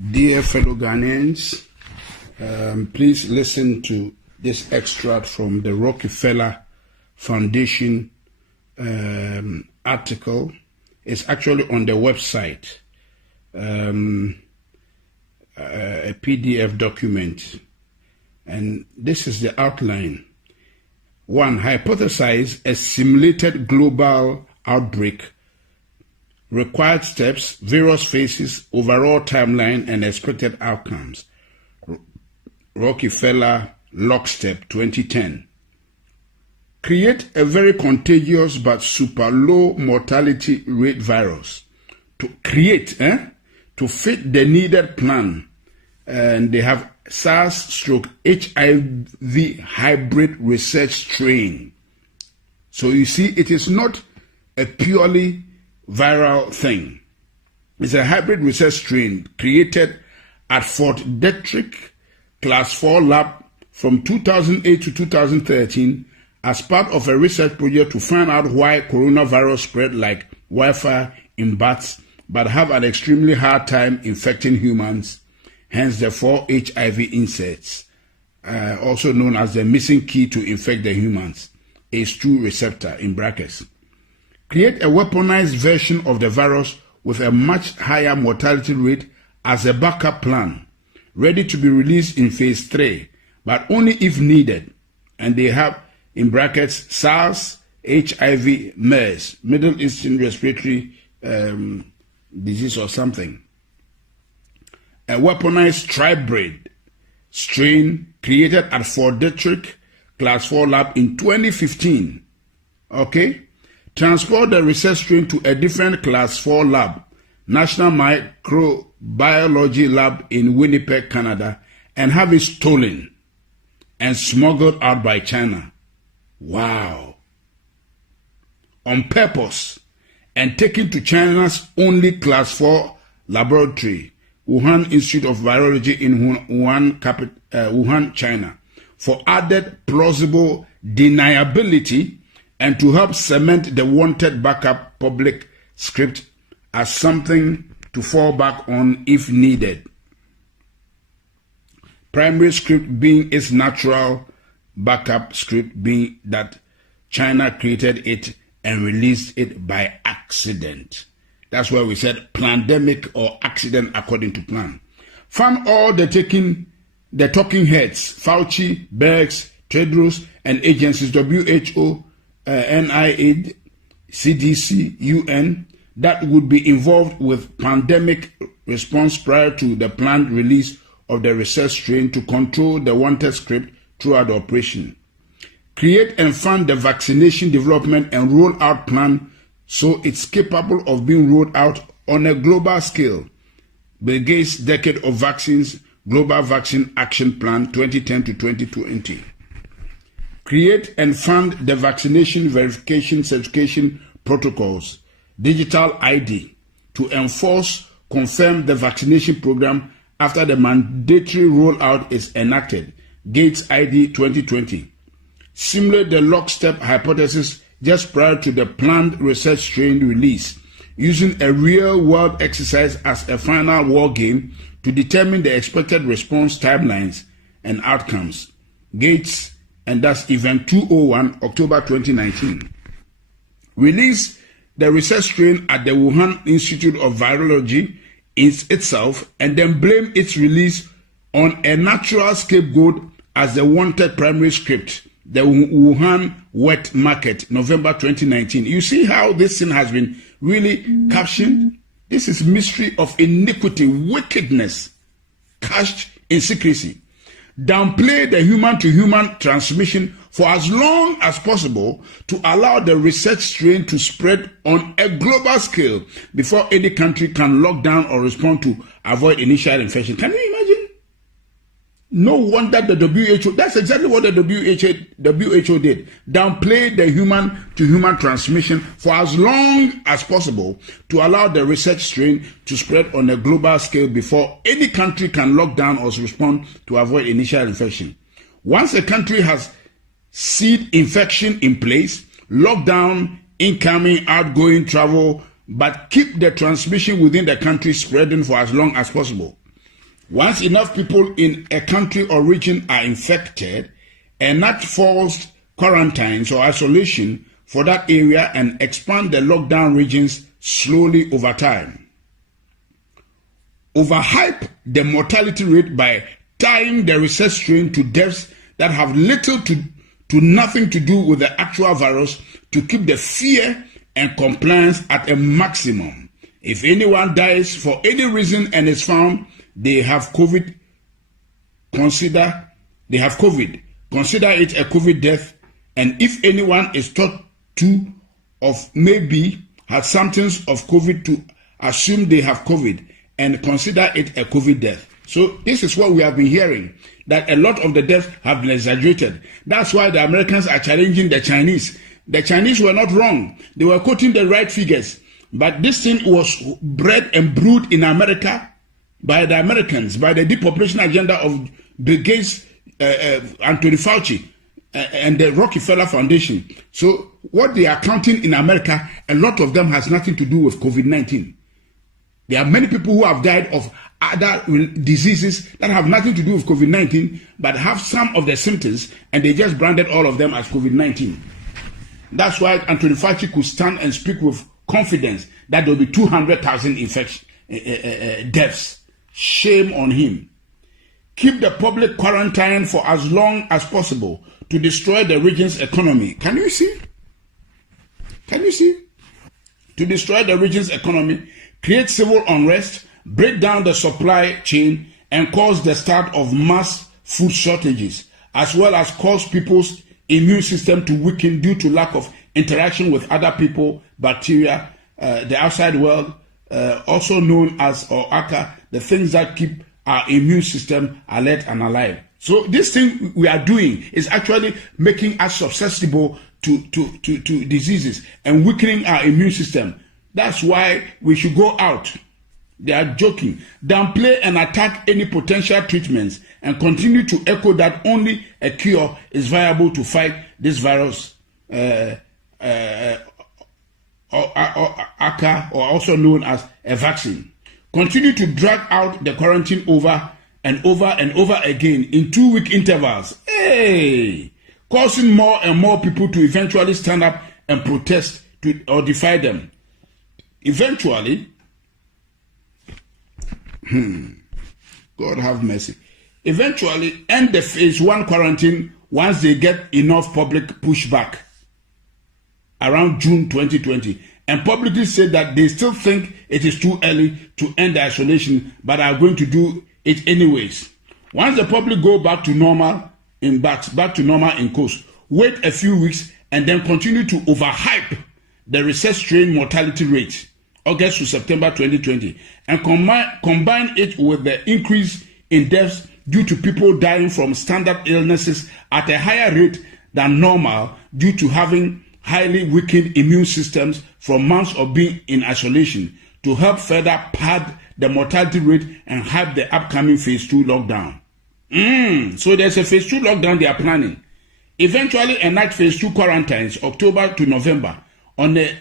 Dear fellow Ghanaians, please listen to this extract from the Rockefeller Foundation article. It's actually on the website, a PDF document. And this is the outline. 1. Hypothesize a simulated global outbreak. Required steps, various phases, overall timeline, and expected outcomes. Rockefeller Lockstep 2010. Create a very contagious but super low mortality rate virus. To fit the needed plan. And they have SARS/HIV hybrid research strain. So you see, it is not a purely viral thing. It's a hybrid research strain created at Fort Detrick Class 4 lab from 2008 to 2013 as part of a research project to find out why coronavirus spread like wildfire in bats but have an extremely hard time infecting humans, hence the 4 HIV insects, also known as the missing key to infect the humans, ACE2 receptor in brackets. Create a weaponized version of the virus with a much higher mortality rate as a backup plan, ready to be released in phase 3, but only if needed. And they have, in brackets, SARS, HIV, MERS, Middle Eastern Respiratory Disease or something. A weaponized tribrid strain created at Fort Detrick Class 4 lab in 2015. Okay? Transport the research strain to a different Class 4 lab, National Microbiology Lab in Winnipeg, Canada, and have it stolen and smuggled out by China. Wow. On purpose, and taken to China's only Class 4 laboratory, Wuhan Institute of Virology in Wuhan, China, for added plausible deniability and to help cement the wanted backup public script as something to fall back on if needed. Primary script being its natural backup script being that China created it and released it by accident. That's why we said pandemic or accident according to plan. Fund all the talking heads, Fauci, Birx, Tedros, and agencies, WHO, NIH, CDC, UN, that would be involved with pandemic response prior to the planned release of the research strain to control the wanted script throughout the operation. Create and fund the vaccination development and rollout plan so it's capable of being rolled out on a global scale. Bill Gates' Decade of Vaccines, Global Vaccine Action Plan 2010 to 2020. Create and fund the vaccination verification certification protocols, digital ID, to enforce, confirm the vaccination program after the mandatory rollout is enacted, Gates ID 2020. Simulate the lockstep hypothesis just prior to the planned research strain release, using a real-world exercise as a final war game to determine the expected response timelines and outcomes. Gates, and that's Event 201, October 2019. Release the research strain at the Wuhan Institute of Virology itself, and then blame its release on a natural scapegoat as the wanted primary script, the Wuhan wet market, November 2019. You see how this thing has been really captioned? This is mystery of iniquity, wickedness, cached in secrecy. Downplay the human-to-human transmission for as long as possible to allow the research strain to spread on a global scale before any country can lock down or respond to avoid initial infection. Can you imagine? No wonder the WHO, that's exactly what the WHO did. Downplay the human-to-human transmission for as long as possible to allow the research strain to spread on a global scale before any country can lock down or respond to avoid initial infection. Once a country has seed infection in place, lock down incoming, outgoing travel, but keep the transmission within the country spreading for as long as possible. Once enough people in a country or region are infected, enact forced quarantines or isolation for that area and expand the lockdown regions slowly over time. Overhype the mortality rate by tying the research strain to deaths that have little to nothing to do with the actual virus to keep the fear and compliance at a maximum. If anyone dies for any reason and is found they have COVID, consider it a COVID death. And if anyone is thought to of maybe had symptoms of COVID, to assume they have COVID and consider it a COVID death. So this is what we have been hearing, that a lot of the deaths have been exaggerated. That's why the Americans are challenging the Chinese. The Chinese were not wrong. They were quoting the right figures. But this thing was bred and brewed in America by the Americans, by the depopulation agenda of Bill Gates, Anthony Fauci, and the Rockefeller Foundation. So what they are counting in America, a lot of them has nothing to do with COVID-19. There are many people who have died of other diseases that have nothing to do with COVID-19, but have some of the symptoms, and they just branded all of them as COVID-19. That's why Anthony Fauci could stand and speak with confidence that there will be 200,000 deaths. Shame on him. Keep the public quarantine for as long as possible to destroy the region's economy. Can you see? To destroy the region's economy, create civil unrest, break down the supply chain, and cause the start of mass food shortages, as well as cause people's immune system to weaken due to lack of interaction with other people, bacteria, the outside world, also known as OACA, the things that keep our immune system alert and alive. So this thing we are doing is actually making us susceptible to diseases and weakening our immune system. That's why we should go out. They are joking. Downplay and attack any potential treatments and continue to echo that only a cure is viable to fight this virus, ACA, or also known as a vaccine. Continue to drag out the quarantine over and over and over again in 2-week intervals. Causing more and more people to eventually stand up and protest or defy them. Eventually, God have mercy. Eventually, end the phase 1 quarantine once they get enough public pushback around June 2020, and publicly said that they still think it is too early to end the isolation, but are going to do it anyways. Once the public go back to normal in coast, wait a few weeks and then continue to overhype the research strain mortality rate, August to September 2020, and combine it with the increase in deaths due to people dying from standard illnesses at a higher rate than normal due to having highly weakened immune systems from months of being in isolation, to help further pad the mortality rate and hype the upcoming phase 2 lockdown. So there's a phase 2 lockdown they are planning. Eventually enact phase 2 quarantines October to November on an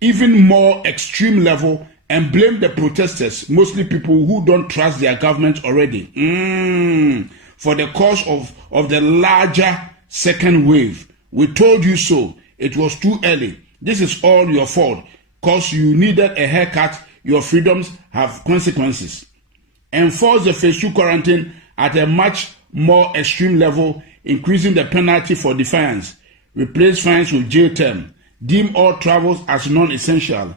even more extreme level and blame the protesters, mostly people who don't trust their government already, for the cause of the larger second wave. We told you so. It was too early. This is all your fault. Cause you needed a haircut, your freedoms have consequences. Enforce the phase 2 quarantine at a much more extreme level, increasing the penalty for defiance. Replace fines with jail term. Deem all travels as non-essential.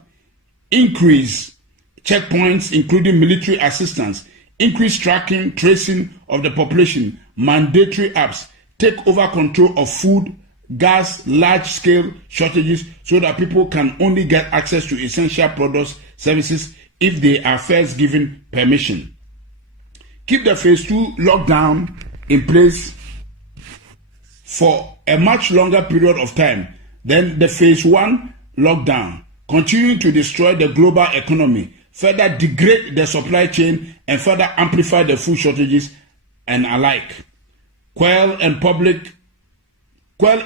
Increase checkpoints, including military assistance. Increase tracking, tracing of the population. Mandatory apps. Take over control of food, gas, large-scale shortages so that people can only get access to essential products, services, if they are first given permission. Keep the phase 2 lockdown in place for a much longer period of time than the phase 1 lockdown, continuing to destroy the global economy, further degrade the supply chain, and further amplify the food shortages and alike. Quell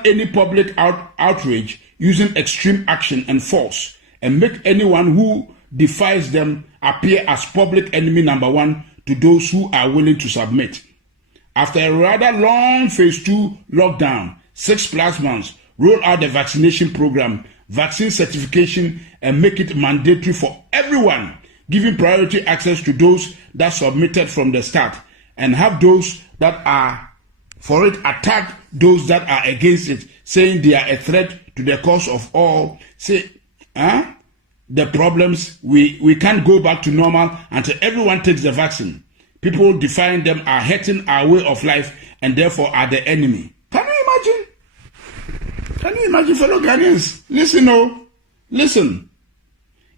any public outrage using extreme action and force, and make anyone who defies them appear as public enemy number 1 to those who are willing to submit. After a rather long phase 2 lockdown, 6+ months, roll out the vaccination program, vaccine certification, and make it mandatory for everyone, giving priority access to those that submitted from the start, and have those that are for it attack those that are against it, saying they are a threat to the cause of all. Say, the problems, we can't go back to normal until everyone takes the vaccine. People defying them are hurting our way of life and therefore are the enemy. Can you imagine? Can you imagine, fellow Ghanaians? Listen.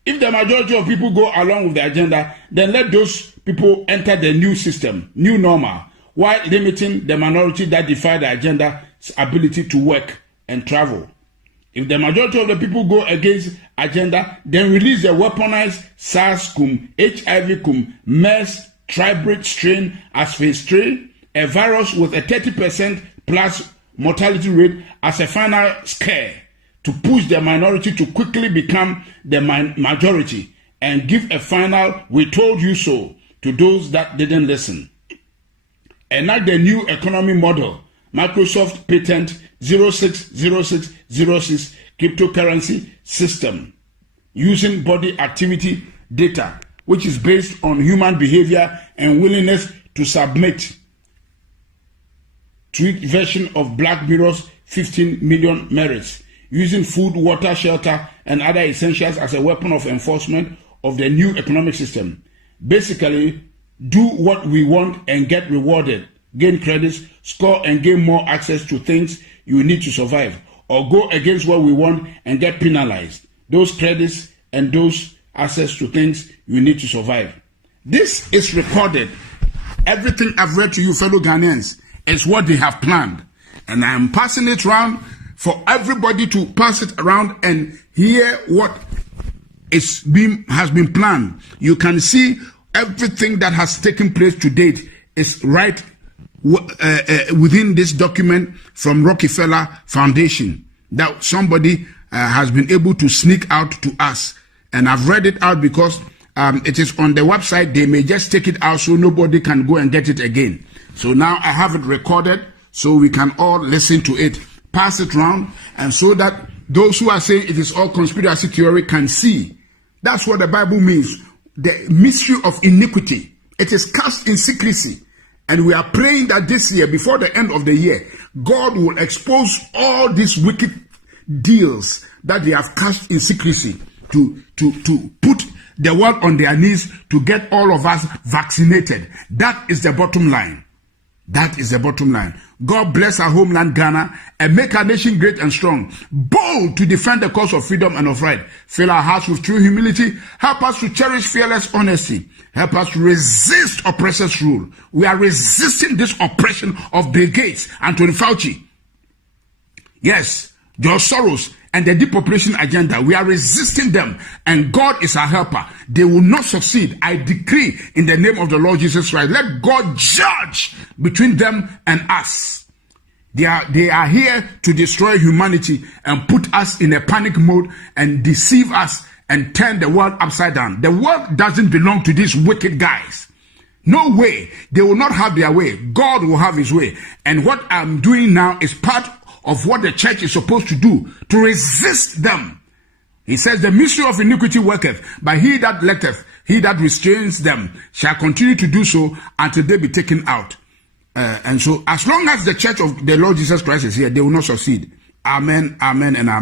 If the majority of people go along with the agenda, then let those people enter the new system, new normal, while limiting the minority that defy the agenda's ability to work and travel. If the majority of the people go against agenda, then release the weaponized SARS-CoV, HIV-CoV, MERS, tribrid strain as phase 3, a virus with a 30% plus mortality rate as a final scare to push the minority to quickly become the majority and give a final "we told you so" to those that didn't listen. Enact the new economy model, Microsoft patent 060606 cryptocurrency system, using body activity data, which is based on human behavior and willingness to submit. Tweaked version of Black Mirror's 15 million merits, using food, water, shelter, and other essentials as a weapon of enforcement of the new economic system. Basically, do what we want and get rewarded, gain credits, score and gain more access to things you need to survive, or go against what we want and get penalized. Those credits and those access to things you need to survive. This is recorded. Everything I've read to you, fellow Ghanaians, is what they have planned. And I am passing it around for everybody to pass it around and hear what has been planned. You can see everything that has taken place to date is right within this document from Rockefeller Foundation that somebody has been able to sneak out to us. And I've read it out because it is on the website. They may just take it out so nobody can go and get it again. So now I have it recorded so we can all listen to it, pass it around, and so that those who are saying it is all conspiracy theory can see. That's what the Bible means. The mystery of iniquity. It is cast in secrecy. And we are praying that this year, before the end of the year, God will expose all these wicked deals that they have cast in secrecy to put the world on their knees to get all of us vaccinated. That is the bottom line. That is the bottom line. God bless our homeland Ghana and make our nation great and strong, bold to defend the cause of freedom and of right. Fill our hearts with true humility. Help us to cherish fearless honesty. Help us to resist oppressors' rule. We are resisting this oppression of Bill Gates, Anthony Fauci. Yes, George Soros and the depopulation agenda. We are resisting them, and God is our helper. They will not succeed. I decree in the name of the Lord Jesus Christ, let God judge between them and us. They are here to destroy humanity and put us in a panic mode and deceive us and turn the world upside down. The world doesn't belong to these wicked guys. No way. They will not have their way. God will have his way. And what I'm doing now is part of what the church is supposed to do, to resist them. He says, the mystery of iniquity worketh, but he that letteth, he that restrains them, shall continue to do so until they be taken out. And so, as long as the church of the Lord Jesus Christ is here, they will not succeed. Amen, amen, and amen.